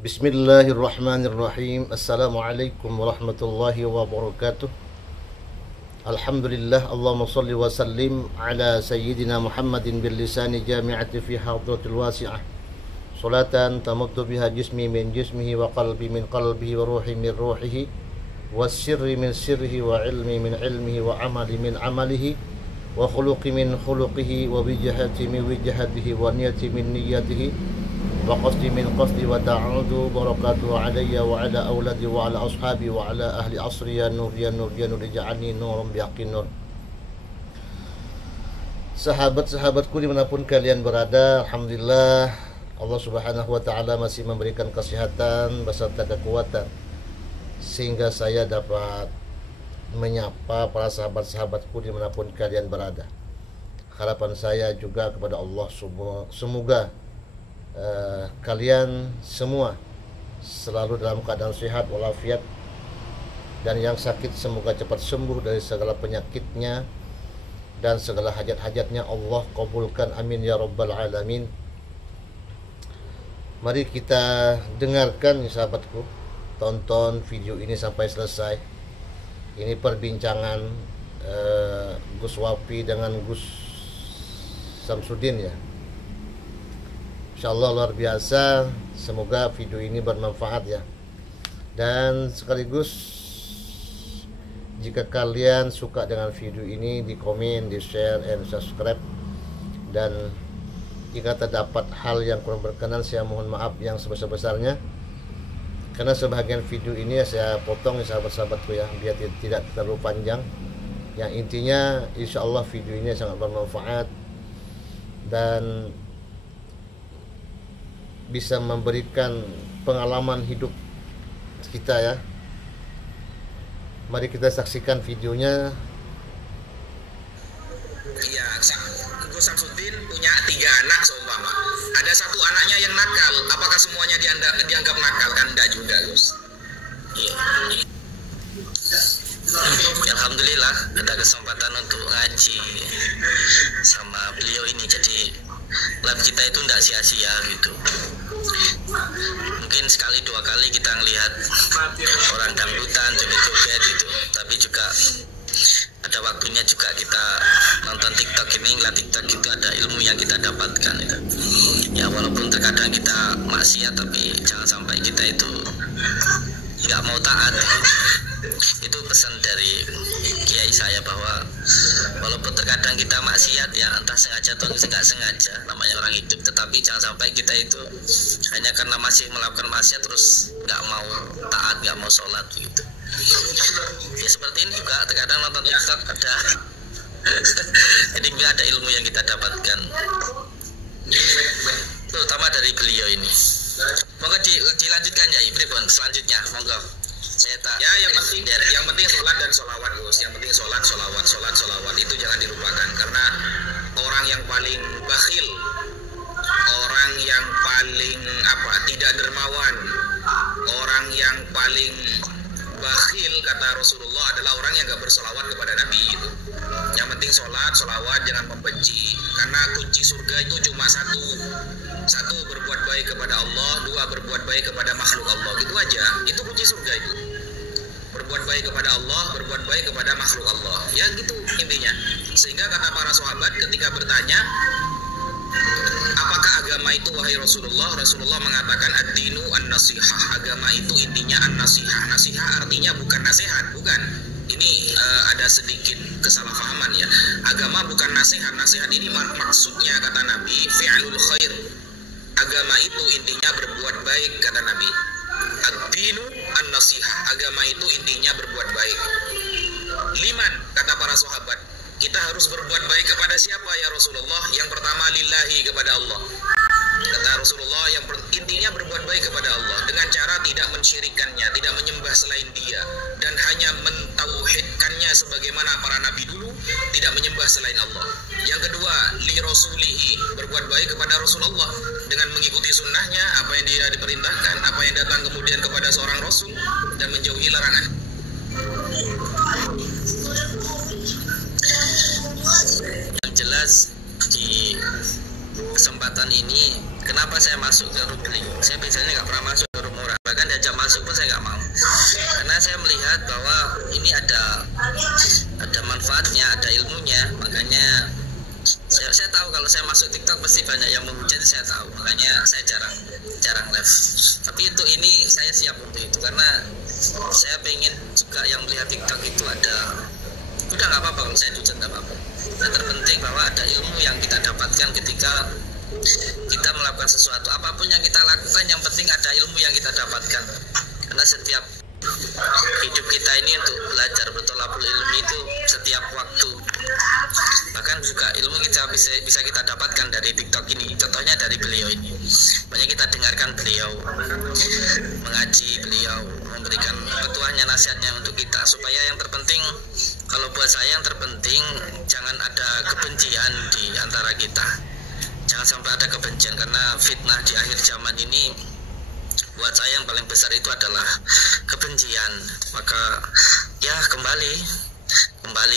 Bismillahirrahmanirrahim. Assalamualaikum warahmatullahi wabarakatuh. Alhamdulillah, Allahumma salli wa sallim ala sayyidina Muhammadin bil lisani jami'ati fi hadratil wasi'ah. Salatan tamuddu biha jismi min jismihi wa qalbi min qalbihi wa ruhi min ruhihi wa sirri min sirrihi wa ilmi min ilmihi wa amali min amalihi wa khuluqi min khuluqihi wa wijhati min wijhatihi wa niyati min niyatihi wa qasdi min qasdi wa ta'udu barakatuhu alayya wa ala awladi wa ala ashabi wa ala ahli asri ya nur ya nur ya nur ija'alni nurum bihaqqin nur. Sahabat-sahabatku dimanapun kalian berada, alhamdulillah Allah subhanahu wa ta'ala masih memberikan kesehatan beserta kekuatan sehingga saya dapat menyapa para sahabat-sahabatku dimanapun kalian berada. Harapan saya juga kepada Allah semoga kalian semua selalu dalam keadaan sehat walafiat, dan yang sakit semoga cepat sembuh dari segala penyakitnya dan segala hajat-hajatnya Allah kabulkan, amin ya rabbal alamin. Mari kita dengarkan sahabatku, tonton video ini sampai selesai. Ini perbincangan Gus Wafi dengan Gus Samsudin ya. Insyaallah luar biasa, semoga video ini bermanfaat ya. Dan sekaligus jika kalian suka dengan video ini, di komen, di share, and subscribe. Dan jika terdapat hal yang kurang berkenan, saya mohon maaf yang sebesar-besarnya, karena sebagian video ini saya potong ya sahabat-sahabatku ya, biar tidak terlalu panjang. Yang intinya insyaallah video ini sangat bermanfaat dan bisa memberikan pengalaman hidup kita ya. Mari kita saksikan videonya. Iya, Gus Samsudin punya 3 anak seumpama. Ada 1 anaknya yang nakal. Apakah semuanya dianggap nakal? Kan enggak juga, Gus. Iya. Alhamdulillah ada kesempatan untuk ngaji sama beliau ini, jadi live kita itu enggak sia-sia gitu. Mungkin sekali 2 kali kita ngelihat orang dangdutan joget-joget gitu, tapi juga ada waktunya juga kita nonton TikTok ini, ngeliat TikTok itu ada ilmu yang kita dapatkan gitu. Ya walaupun terkadang kita maksiat, tapi jangan sampai kita itu nggak mau taat. Itu pesan dari kiai saya, bahwa walaupun terkadang kita maksiat ya, entah sengaja atau nggak sengaja, namanya orang hidup, tetapi jangan sampai kita itu hanya karena masih melakukan maksiat terus nggak mau taat, nggak mau sholat gitu. Ya seperti ini juga terkadang nonton TikTok ada jadi ada ilmu yang kita dapatkan, terutama dari beliau ini. Monggo dilanjutkan ya Ibrahim selanjutnya, monggo. Saya tak ya, yang penting sholat dan sholawat, Gus. Yang penting sholat itu jangan dilupakan, karena orang yang paling bakhil, orang yang paling tidak dermawan, orang yang paling bakhil kata Rasulullah adalah orang yang gak bersolawat kepada Nabi itu. Yang penting sholat, sholawat, jangan membenci, karena kunci surga itu cuma satu berbuat baik kepada Allah, 2 berbuat baik kepada makhluk Allah. Itu aja, itu kunci surga itu. Berbuat baik kepada Allah, berbuat baik kepada makhluk Allah. Ya gitu intinya. Sehingga kata para sahabat ketika bertanya, apakah agama itu wahai Rasulullah? Rasulullah mengatakan ad-dinu an-nasihah. Agama itu intinya an-nasihah. Nasihah artinya bukan nasihat, bukan. Ini ada sedikit kesalahpahaman ya. Agama bukan nasihat. Nasihat ini maksudnya kata Nabi fi'lul khair. Agama itu intinya berbuat baik kata Nabi. Ad-dinu an-nasihah. Agama itu intinya berbuat baik. Liman kata para sahabat. Kita harus berbuat baik kepada siapa ya Rasulullah? Yang pertama lillahi, kepada Allah. Kata Rasulullah, yang intinya berbuat baik kepada Allah dengan cara tidak mensyirikannya, tidak menyembah selain Dia, dan hanya mentauhidkannya sebagaimana para nabi dulu, tidak menyembah selain Allah. Yang kedua, li rasulihi, berbuat baik kepada Rasulullah dengan mengikuti sunnahnya, apa yang Dia diperintahkan, apa yang datang kemudian kepada seorang Rasul, dan menjauhi larangan. Yang jelas di kesempatan ini, kenapa saya masuk ke rumah beliau? Saya biasanya nggak pernah masuk ke rumah bahkan diajak masuk pun saya nggak mau, karena saya melihat bahwa ini ada manfaatnya, ada ilmunya. Makanya saya tahu kalau saya masuk TikTok pasti banyak yang menghujat, saya tahu, makanya saya jarang live. Tapi untuk ini saya siap untuk itu, karena saya pengen juga yang melihat TikTok itu ada, udah nggak apa-apa kalau saya hujat, nggak apa-apa. Yang terpenting bahwa ada ilmu yang kita dapatkan ketika kita melakukan sesuatu. Apapun yang kita lakukan, yang penting ada ilmu yang kita dapatkan, karena setiap hidup kita ini untuk belajar, bertolabul ilmi itu setiap waktu. Bahkan juga ilmu kita bisa kita dapatkan dari TikTok ini. Contohnya dari beliau ini, banyak kita dengarkan beliau mengaji, beliau memberikan petuahnya, nasihatnya untuk kita. Supaya yang terpenting, kalau buat saya yang terpenting jangan ada kebencian di antara kita. Jangan sampai ada kebencian, karena fitnah di akhir zaman ini buat saya yang paling besar itu adalah kebencian. Maka ya kembali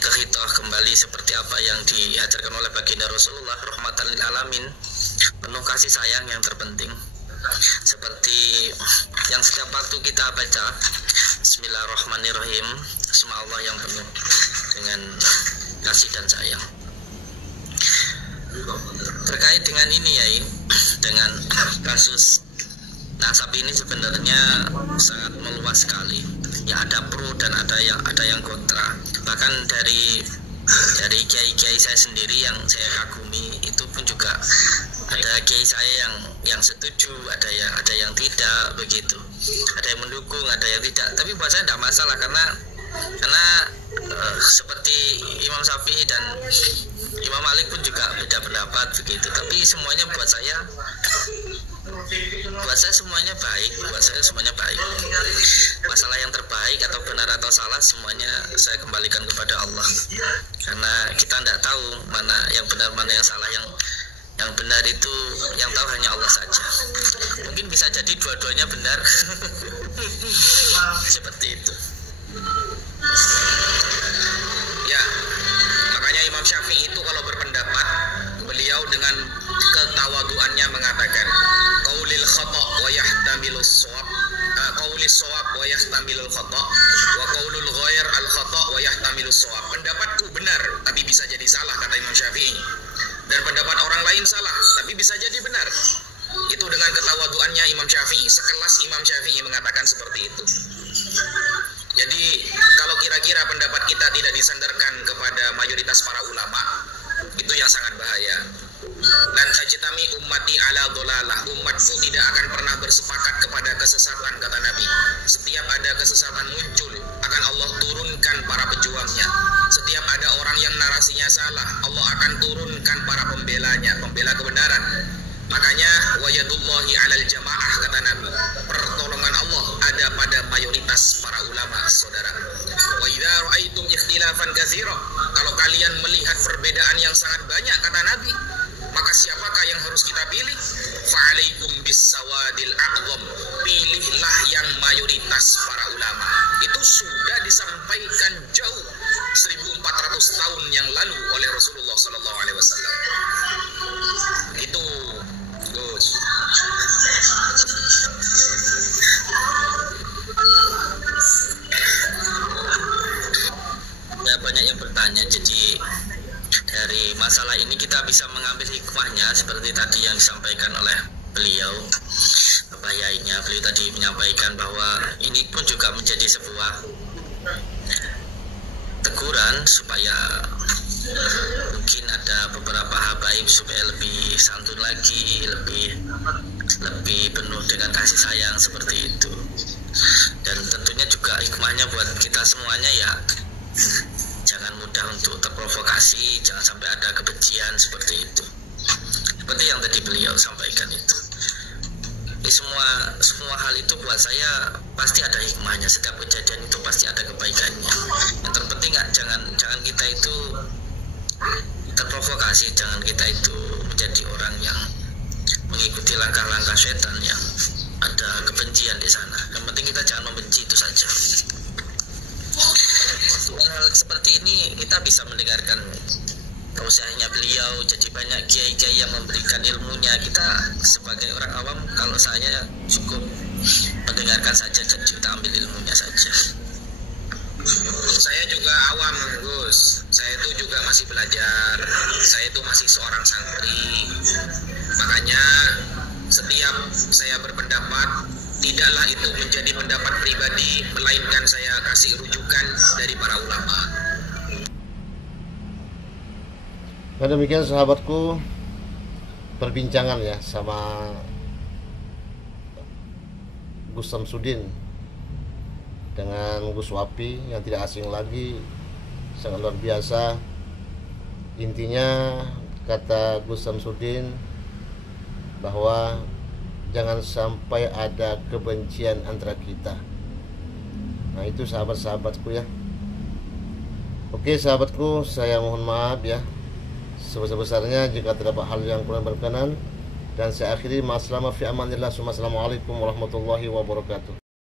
ke hitoh, kembali seperti apa yang diajarkan oleh baginda Rasulullah, rahmatan lil alamin, penuh kasih sayang yang terpenting, seperti yang setiap waktu kita baca Bismillahirrahmanirrahim, nama Allah yang penuh dengan kasih dan sayang. Terkait dengan ini ya, dengan kasus nasab ini sebenarnya sangat meluas sekali. Ya ada pro dan ada yang kontra. Bahkan dari kiai-kiai saya sendiri yang saya kagumi itu pun juga ada kiai saya yang setuju, ada yang tidak begitu. Ada yang mendukung, ada yang tidak. Tapi buat saya tidak masalah, karena seperti Imam Syafi'i dan Imam Malik pun juga beda pendapat begitu. Tapi semuanya buat saya semuanya baik, masalah yang terbaik atau benar atau salah semuanya saya kembalikan kepada Allah, karena kita tidak tahu mana yang benar mana yang salah. Yang benar itu yang tahu hanya Allah saja. Mungkin bisa jadi dua-duanya benar. Seperti itu ya. Makanya Imam Syafi'i itu kalau berpendapat, beliau dengan ketawaduannya mengatakan qaulil khata' wa yahtamilus shawab, qaulis shawab wa yahtamilul khata' wa qaulul ghair al khata' wa yahtamilus shawab. Pendapatku benar tapi bisa jadi salah, kata Imam Syafi'i, dan pendapat orang lain salah tapi bisa jadi benar. Itu dengan ketawaduannya Imam Syafi'i, sekelas Imam Syafi'i mengatakan seperti itu. Jadi kalau kira-kira pendapat kita tidak disandarkan kepada mayoritas para ulama, itu yang sangat bahaya. Dan tajtami ummati ala dhalalah, umatku tidak akan pernah bersepakat kepada kesesatan, kata Nabi. Setiap ada kesesatan muncul, akan Allah turunkan para pejuangnya. Setiap ada orang yang narasinya salah, Allah akan turunkan para pembelanya, pembela kebenaran. Makanya wayadullahi alal jamaah, kata Nabi, pertolongan Allah ada pada mayoritas para ulama, saudara. Wa idza ra'aitum ikhtilafan katsira, kalau kalian melihat perbedaan yang sangat banyak, kata Nabi, maka siapakah yang harus kita pilih? Fa'alaikum bis-sawadil a'zam, pilihlah yang mayoritas para ulama. Itu sudah disampaikan jauh 1400 tahun yang lalu oleh Rasulullah sallallahu alaihi wasallam. Itu Gus. Ya, banyak yang bertanya. Jadi dari masalah ini kita bisa mengambil hikmahnya seperti tadi yang disampaikan oleh beliau, Bapak Yainya. Beliau tadi menyampaikan bahwa ini pun juga menjadi sebuah teguran supaya mungkin ada beberapa habaib supaya lebih santun lagi, lebih penuh dengan kasih sayang seperti itu. Dan tentunya juga hikmahnya buat kita semuanya ya, jangan mudah untuk terprovokasi, jangan sampai ada kebencian seperti itu. Seperti yang tadi beliau sampaikan itu. Di semua hal itu buat saya pasti ada hikmahnya. Setiap kejadian itu pasti ada kebaikannya. Yang terpenting jangan kita itu terprovokasi, jangan kita itu menjadi orang yang mengikuti langkah-langkah setan yang ada kebencian di sana. Yang penting kita jangan membenci, itu saja. Dengan hal seperti ini kita bisa mendengarkan tausiahnya beliau. Jadi banyak kiai-kiai yang memberikan ilmunya. Kita sebagai orang awam, kalau saya cukup dengarkan saja, kita ambil ilmunya saja. Saya juga awam, Gus. Saya itu juga masih belajar. Saya itu masih seorang santri. Makanya setiap saya berpendapat, tidaklah itu menjadi pendapat pribadi, melainkan saya kasih rujukan dari para ulama. Nah, demikian sahabatku perbincangan ya sama Gus Samsudin dengan Gus Wapi yang tidak asing lagi, sangat luar biasa. Intinya kata Gus Samsudin bahwa jangan sampai ada kebencian antara kita. Nah, itu sahabat-sahabatku ya. Oke sahabatku, saya mohon maaf ya sebesar-besarnya jika terdapat hal yang kurang berkenan, dan saya akhiri. Ma'assalamah fi amanillah. Assalamualaikum warahmatullahi wabarakatuh.